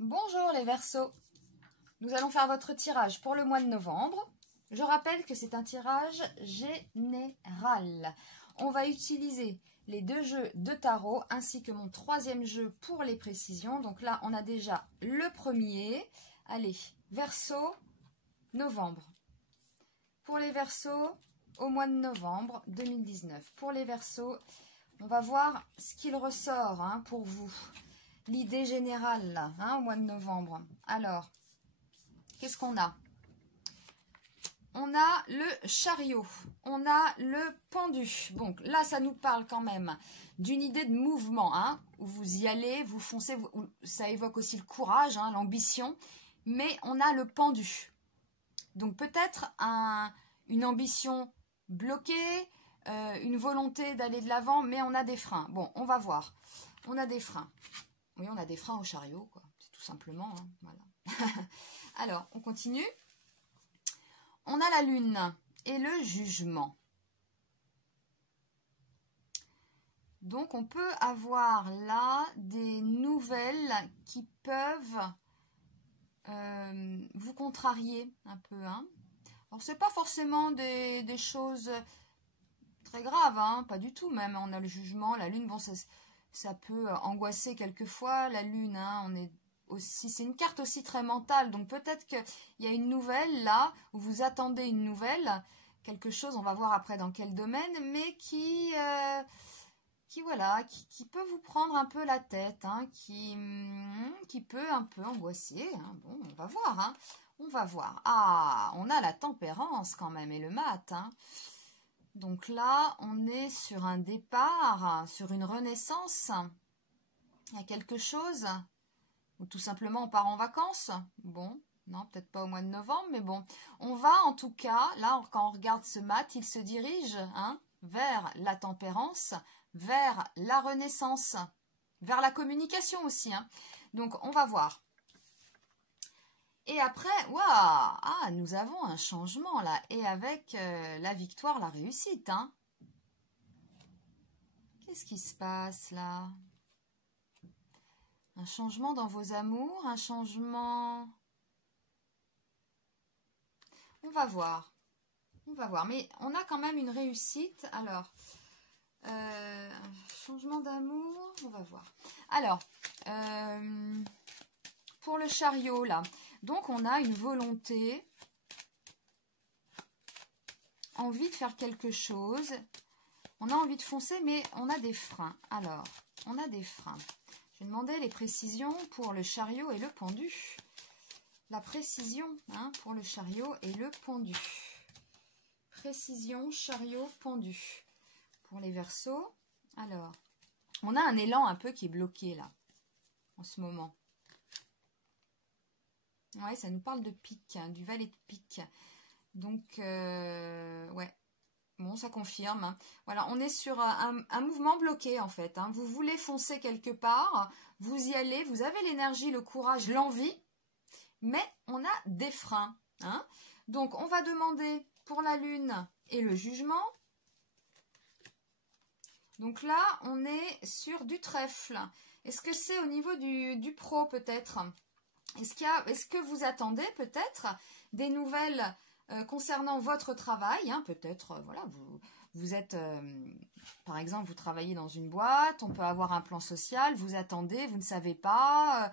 Bonjour les Verseaux, nous allons faire votre tirage pour le mois de novembre. Je rappelle que c'est un tirage général. On va utiliser les deux jeux de tarot ainsi que mon troisième jeu pour les précisions. Donc là, on a déjà le premier. Allez, Verseau, novembre. Pour les Verseaux, au mois de novembre 2019. Pour les Verseaux, on va voir ce qu'il ressort pour vous. L'idée générale, là, au mois de novembre. Alors, qu'est-ce qu'on a? On a le chariot, on a le pendu. Donc là, ça nous parle quand même d'une idée de mouvement, où vous y allez, vous foncez, ça évoque aussi le courage, l'ambition, mais on a le pendu. Donc peut-être une ambition bloquée, une volonté d'aller de l'avant, mais on a des freins. Bon, on va voir. On a des freins. Oui, on a des freins au chariot, quoi. C'est tout simplement, voilà. Alors, on continue. On a la lune et le jugement. Donc, on peut avoir là des nouvelles qui peuvent vous contrarier un peu. Alors, c'est pas forcément des choses très graves, pas du tout même. On a le jugement, la lune, bon, ça peut angoisser quelquefois. La lune, on est aussi, c'est une carte aussi très mentale, donc peut-être qu'il y a une nouvelle là, où vous attendez une nouvelle, quelque chose, on va voir après dans quel domaine, mais qui peut vous prendre un peu la tête, qui peut un peu angoisser. Bon, on va voir, on va voir. Ah, on a la tempérance quand même et le mat, Donc là, on est sur un départ, sur une renaissance. Il y a quelque chose. Ou tout simplement on part en vacances. Bon, non, peut-être pas au mois de novembre, mais bon. On va en tout cas, là, quand on regarde ce mat, il se dirige vers la tempérance, vers la renaissance, vers la communication aussi. Donc, on va voir. Et après, waouh, nous avons un changement là. Et avec la victoire, la réussite. Qu'est-ce qui se passe là? Un changement dans vos amours, un changement... On va voir. On va voir. Mais on a quand même une réussite. Alors, un changement d'amour, on va voir. Alors, pour le chariot, là. Donc, on a une volonté, envie de faire quelque chose. On a envie de foncer, mais on a des freins. Alors, on a des freins. Je vais demander les précisions pour le chariot et le pendu. La précision pour le chariot et le pendu. Précision, chariot, pendu. Pour les Verseaux. Alors, on a un élan un peu qui est bloqué là, en ce moment. Ouais, ça nous parle de pique, du valet de pique. Donc, ouais. Bon, ça confirme. Voilà, on est sur un mouvement bloqué en fait. Vous voulez foncer quelque part, vous y allez, vous avez l'énergie, le courage, l'envie, mais on a des freins. Donc, on va demander pour la lune et le jugement. Donc là, on est sur du trèfle. Est-ce que c'est au niveau du pro peut-être? Est-ce que vous attendez peut-être des nouvelles concernant votre travail, peut-être, voilà, vous êtes, par exemple, vous travaillez dans une boîte, on peut avoir un plan social, vous attendez, vous ne savez pas,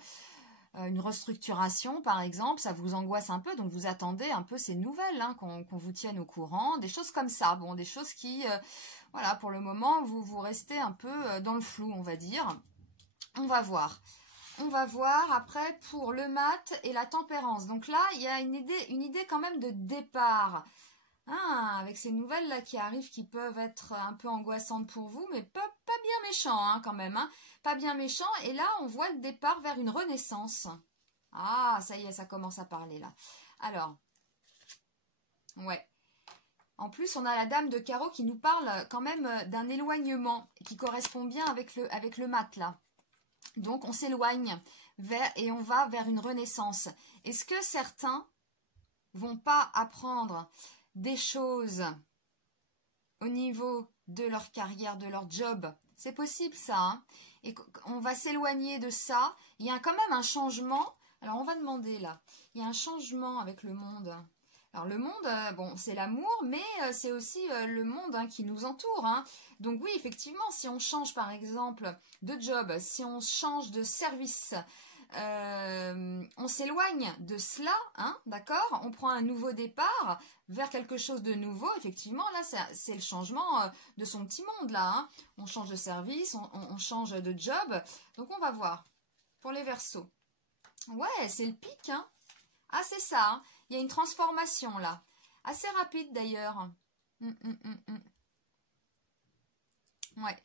une restructuration, par exemple, ça vous angoisse un peu, donc vous attendez un peu ces nouvelles, qu'on vous tienne au courant, des choses comme ça, bon, des choses qui, voilà, pour le moment, vous restez un peu dans le flou, on va dire. On va voir. On va voir après pour le mat et la tempérance. Donc là, il y a une idée quand même de départ. Avec ces nouvelles là qui arrivent, qui peuvent être un peu angoissantes pour vous, mais pas bien méchant quand même. Pas bien méchant. Et là, on voit le départ vers une renaissance. Ah, ça y est, ça commence à parler là. Alors, ouais. En plus, on a la dame de carreau qui nous parle quand même d'un éloignement qui correspond bien avec le mat là. Donc, on s'éloigne et on va vers une renaissance. Est-ce que certains vont pas apprendre des choses au niveau de leur carrière, de leur job? C'est possible ça. et qu'on va s'éloigner de ça. Il y a quand même un changement. Alors, on va demander là. Il y a un changement avec le monde. Alors, le monde, bon, c'est l'amour, mais c'est aussi le monde qui nous entoure. Donc, oui, effectivement, si on change, par exemple, de job, si on change de service, on s'éloigne de cela, d'accord? On prend un nouveau départ vers quelque chose de nouveau. Effectivement, là, c'est le changement de son petit monde, là. On change de service, on change de job. Donc, on va voir pour les Verseaux. Ouais, c'est le pic, Ah, c'est ça, Il y a une transformation, là. Assez rapide, d'ailleurs. Ouais.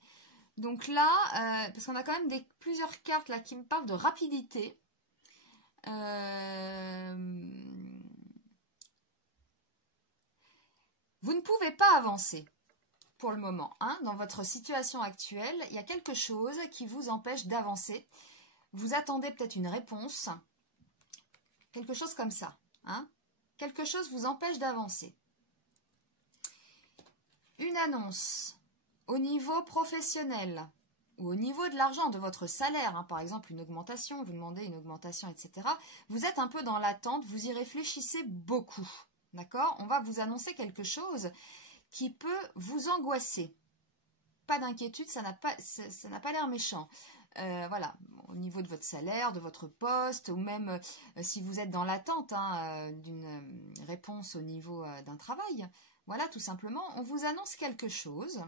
Donc là, parce qu'on a quand même plusieurs cartes là qui me parlent de rapidité. Vous ne pouvez pas avancer pour le moment. Dans votre situation actuelle, il y a quelque chose qui vous empêche d'avancer. Vous attendez peut-être une réponse. Quelque chose comme ça. Quelque chose vous empêche d'avancer. Une annonce au niveau professionnel ou au niveau de l'argent, de votre salaire, par exemple une augmentation, vous demandez une augmentation, etc. Vous êtes un peu dans l'attente, vous y réfléchissez beaucoup, d'accord? On va vous annoncer quelque chose qui peut vous angoisser. Pas d'inquiétude, ça n'a pas l'air méchant. Voilà, au niveau de votre salaire, de votre poste, ou même si vous êtes dans l'attente d'une réponse au niveau d'un travail. Voilà, tout simplement, on vous annonce quelque chose.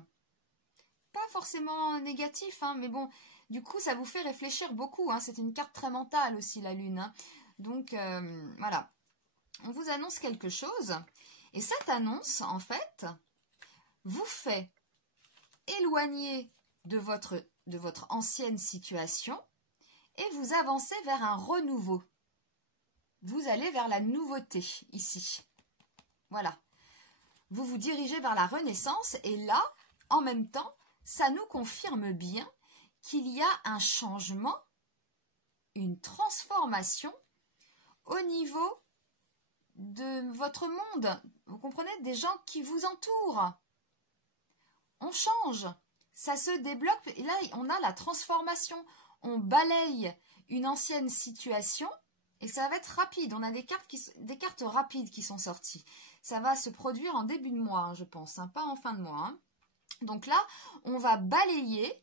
Pas forcément négatif, mais bon, du coup, ça vous fait réfléchir beaucoup. C'est une carte très mentale aussi, la Lune. Donc, voilà. On vous annonce quelque chose. Et cette annonce, en fait, vous fait éloigner de votre ancienne situation et vous avancez vers un renouveau. Vous allez vers la nouveauté, ici. Voilà. Vous vous dirigez vers la renaissance et là, en même temps, ça nous confirme bien qu'il y a un changement, une transformation au niveau de votre monde. Vous comprenez? Des gens qui vous entourent. On change, ça se débloque et là, on a la transformation. On balaye une ancienne situation et ça va être rapide. On a des cartes rapides qui sont sorties. Ça va se produire en début de mois, je pense, pas en fin de mois. Donc là, on va balayer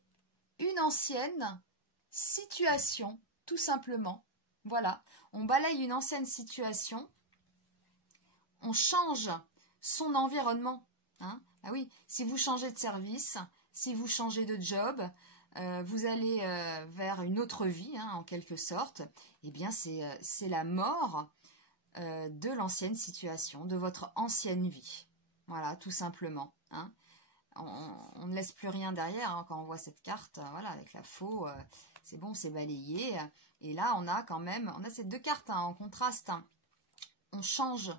une ancienne situation, tout simplement. Voilà, on balaye une ancienne situation, on change son environnement. Ah oui, si vous changez de service, si vous changez de job, vous allez vers une autre vie, en quelque sorte. Eh bien, c'est la mort de l'ancienne situation, de votre ancienne vie. Voilà, tout simplement. On ne laisse plus rien derrière quand on voit cette carte, voilà, avec la faux, c'est bon, c'est balayé. Et là, on a ces deux cartes en contraste. On change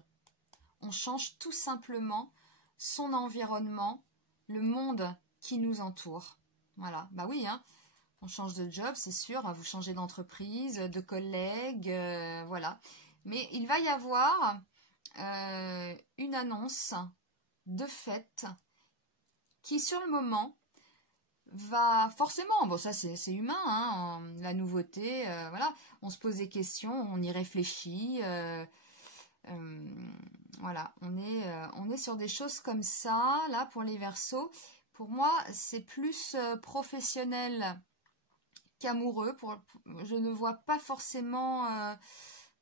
tout simplement son environnement, le monde qui nous entoure. Voilà, bah oui, on change de job, c'est sûr, vous changez d'entreprise, de collègues, voilà. Mais il va y avoir une annonce de fait qui, sur le moment, va forcément, bon ça c'est humain, la nouveauté, voilà, on se pose des questions, on y réfléchit, voilà, on est sur des choses comme ça, là, pour les Verseaux. Pour moi, c'est plus professionnel qu'amoureux. Je ne vois pas forcément...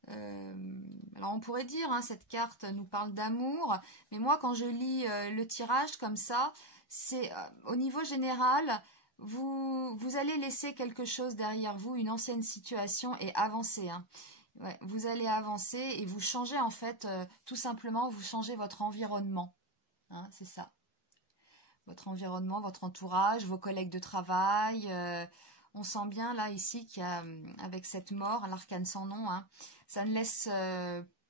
alors, on pourrait dire, cette carte nous parle d'amour, mais moi, quand je lis le tirage comme ça, c'est au niveau général, vous allez laisser quelque chose derrière vous, une ancienne situation, et avancer, Ouais, vous allez avancer et vous changez en fait, tout simplement, vous changez votre environnement. C'est ça. Votre environnement, votre entourage, vos collègues de travail. On sent bien là, ici, qu'il y a, avec cette mort, l'arcane sans nom, ça ne laisse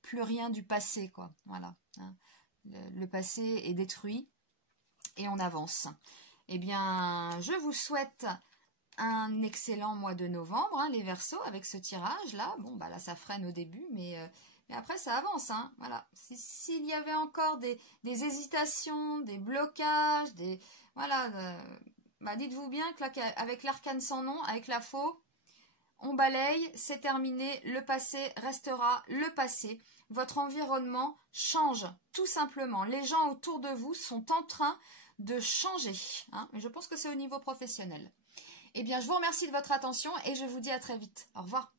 plus rien du passé, quoi. Voilà. Le passé est détruit et on avance. Eh bien, je vous souhaite un excellent mois de novembre, les Verseaux, avec ce tirage-là. Bon, bah là, ça freine au début, mais après, ça avance. Voilà. S'il y avait encore des hésitations, des blocages, voilà, bah dites-vous bien que là, avec l'arcane sans nom, avec la faux, on balaye, c'est terminé, le passé restera le passé. Votre environnement change, tout simplement. Les gens autour de vous sont en train de changer. Hein, mais je pense que c'est au niveau professionnel. Eh bien, je vous remercie de votre attention et je vous dis à très vite. Au revoir.